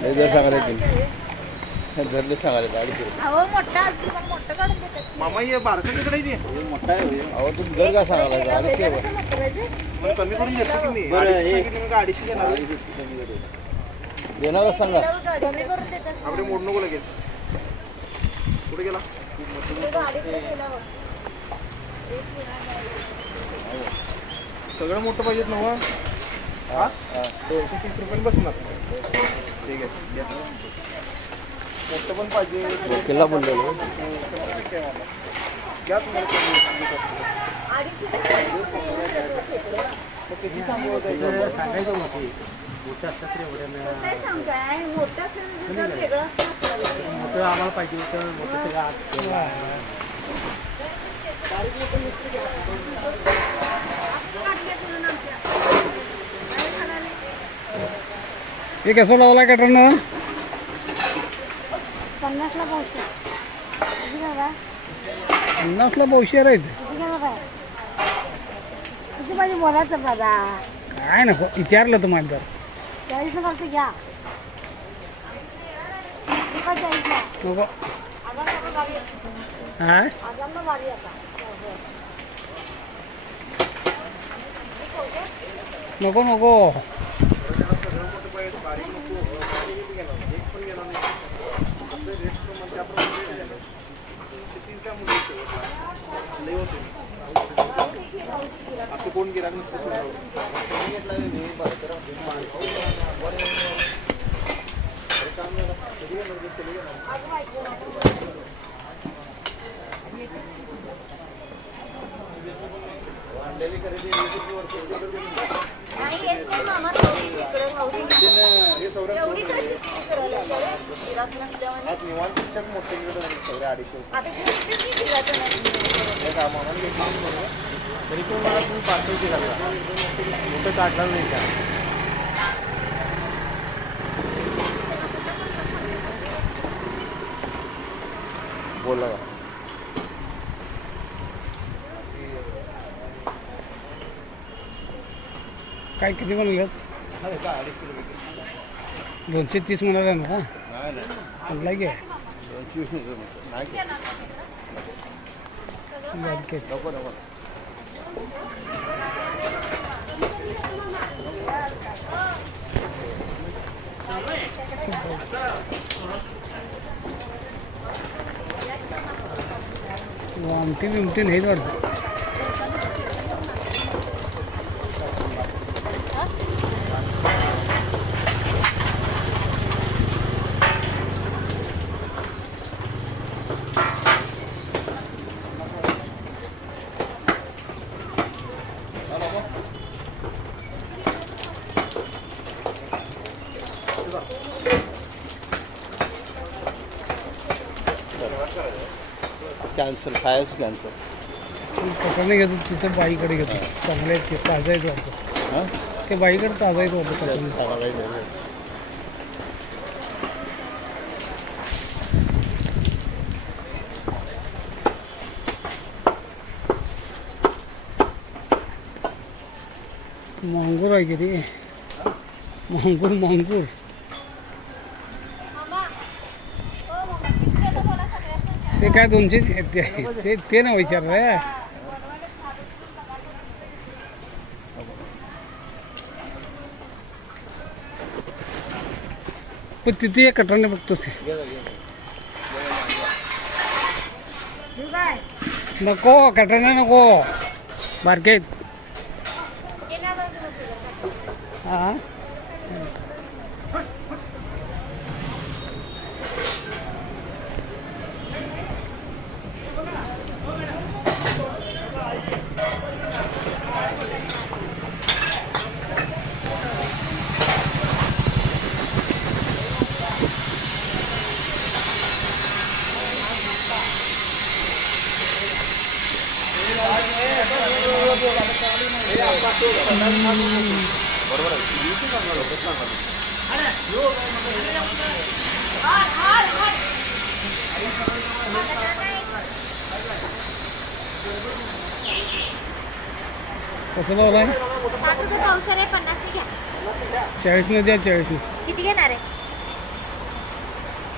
जर सांगायला धरले सांगायला अडीचशे अहो मोठा मोठं काढून देतात. मामा हे बारका किती आहे ते मोठा आहे अहो तुम्ही दर का सांगायला अडीचशे मला कमी करून देतो की मी 250 देणार देणार का सांगा कमी करून देतात. आपले मोड नको लगेच कुठे गेला सगळं मोठं पाहिजेत ना हो? हा 230 रुपये बसणार ठीक आहे घ्या. मोठं पण पाहिजे किल्ला बोललेलो घ्या तुम्हाला किती सांगू सांगायचं होतं मोठं असतात रे काय सांगताय मोठं असेल तर वेगळं असतं. मोठं आम्हाला पाहिजे होतं मोठं सगळं हे कसं लावला कटरनं 50ला पावशे. किती झाला? 50ला पावशेर आहेत. किती झाला काय? किती पाहिजे बोलायचं दादा? काय नको विचारलं तुम्हाला तर 40 फक्त घ्या. एका 40ला. नको आजारला गाडी हा आजारला गाडी आता. नको नको सगळं मोठं पाहिजे बारीक नको एक पण गेला नाही असं रेट प्रमाणे त्याप्रमाणे रेट आहे. किती काय मुलं लय होते असं कोण गिराक नसतं नाही येत नाही मामा तिकडे नव्हती. हे सौरभ एवढी कशी करायला गिराक नसल्यामुळे. आज निवांत मोठे सगळे 250 आता किती गिराकं नाही. तरी पण मला तुम्ही पार्सल केला मोठं काढणार नाही का बोला काय किती म्हणून घेत 230 म्हणाला ना म्हणला घे नको नको आमटी बिमटी नाहीच वाटतं कॅन्सल खायच कॅन्सल कटरने घेतो तिथं बाईकडे घेतो चांगले आहेत ते ताजा आहेत वाटतं हां ते बाईकडे ताजा आहेत वाटतं कटरने सांगायला मांगूर आहे की रे मांगूर मांगूर ते काय 200 ते ना विचार रे पण तिथे एक कटरने बघतो ते नको कटरने नको बारकेत हां बरोबर कसं लावलाय 60 रुपये पावशेर आहे 50 घ्या 40 द्या 40 किती घेणार आहे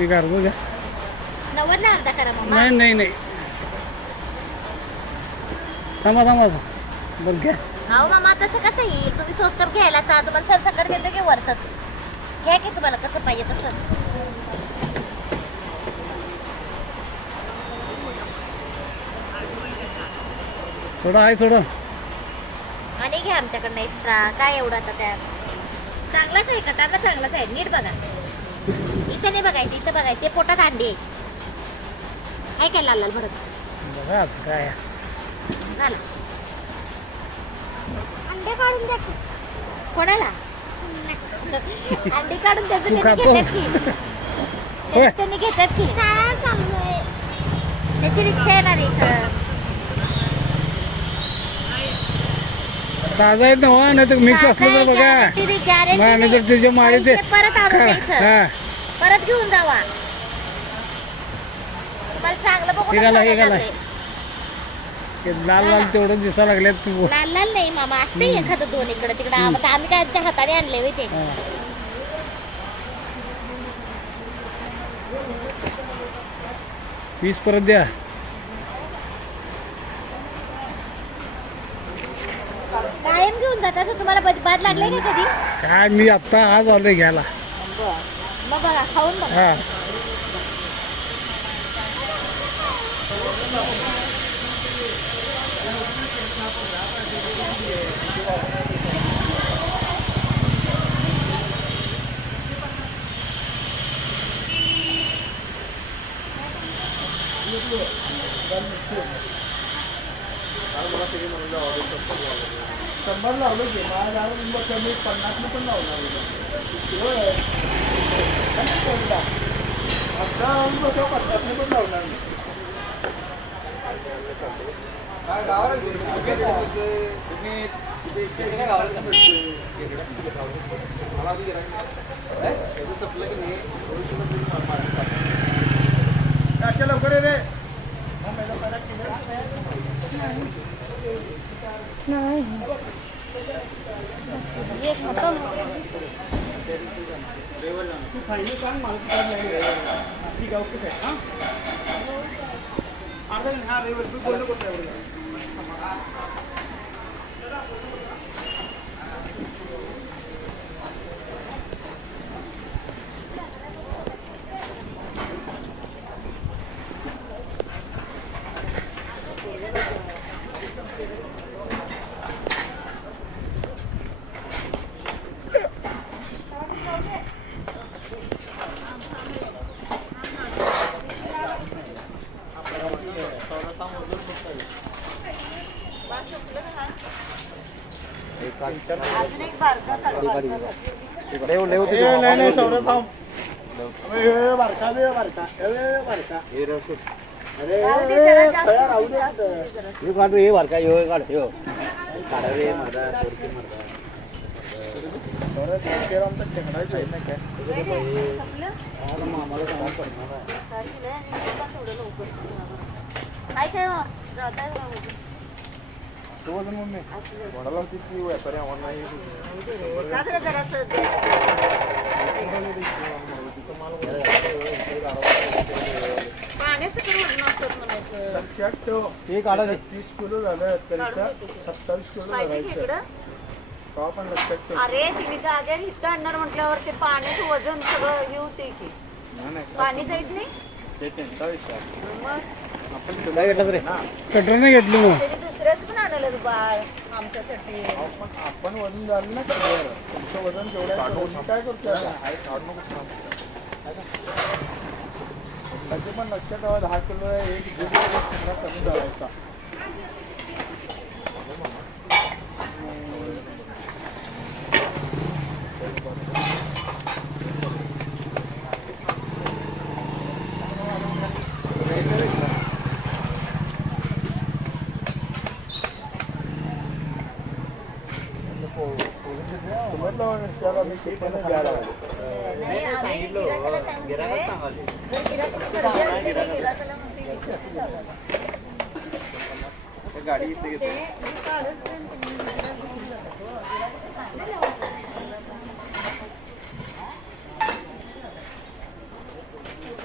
एक अर्धा घ्या. 90 ला अर्धा करा मामा. नाही नाही नाही थांबा थांबा बरं घ्या. अहो मामा तसं कसं येईल, तुम्ही स्वस्त घ्यायला सा तुम्हाला सरसकट देतो की वरचंच घ्या की तुम्हाला कसं पाहिजे तसं. थोडं आहे थोडं. आणि घ्या आमच्याकडनं एक्स्ट्रा. काय एवढं आता त्यात चांगलाच आहे, कटाला चांगलाच आहे. नीट बघा, इथे नाही बघायचं, इथं बघायचं. ते पोटात अंडी आहे. काय काय लाल लाल भरत बघा आता काय झालं. अंडे काढून द्या की. कोणाला अंडी काढून त्याचं तू त्यांनी खातोस? घेतात की. त्याचं त्यांनी घेतात की. त्याची रिक्षा येणार इथं. ताजा आहेत ना हो, नाही तर मिक्स असलं तर बघा. नाही तर त्याच्या मागे ते परत आणून द्यायचं. हा परत घेऊन जावा. तुम्हाला चांगलं बघून हे घाला, हे घाला. ते लाल लाल तेवढं दिसायला लागल्यात तू. लाल लाल नाही मामा, असते एखादं दोन इकडे तिकडे. आम्ही काय आमच्या हाताने आणले होय ते. हा. 20 परत द्या. कायम घेऊन जाता तर तुम्हाला बाद लागले का कधी? काय मी आत्ता आज आलोय घ्यायला. मग बघा खाऊन बघा. हा शंभर लावलं की मला कमी 50 पण लावणार आता 50 पण लावणार संपलं की नाही लवकर रे. फायनल सांग मला ठीक आहे. ओके साहेब. हां अर्धा मिनिट. हां रविवार तू बोलणं करतो एवढं. नाही सौरभ थांब. बारका बारका बारका अरे राहू दे. हे काढ रे, बारका ह्यो काढ ह्यो काढा रे मर्दा, सोडकी मर्दा. सौरभ आमचा टेकडायचं आहे ना काय आम्हाला सांगा पडणार सोबत मम्मी वडाला होती ती व्यापारी आम्हाला नाही लक्षात ठेव. ते काढा रे. 30 किलो झालं तरी 27 किलो धरायचं. का पण लक्षात ठेव. अरे तुम्ही जागेवर इथं आणणार म्हटल्यावर ते पाण्याचं वजन सगळं हे होते की पाणी जाईत नाही ते त्यांचा विचार. मग आपण काय घेतलं रे? कटर नाही घेतली मग. त्याने दुसऱ्याच पण आणलं बाळ आमच्यासाठी. आपण वजन झालं ना clear. तुमचं वजन जेवढं आहे तेवढं काय करतो त्याचे पण लक्षात ठेवा. 10 किलो आहे, 1 किलो कमी करायचा. नाही आम्ही गिराकाला काय म्हणतोय, जर गिराकाला सर्दी असली तर गिराकाला म्हणते 20 रुपये चालू. गाडी कसं होते, मी काढत नाही, तुम्ही गिराक घेऊन जातात हो. गिराकाला चांगलं लावतात.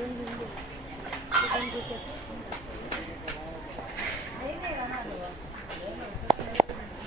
काढून घेऊन दे. चिकन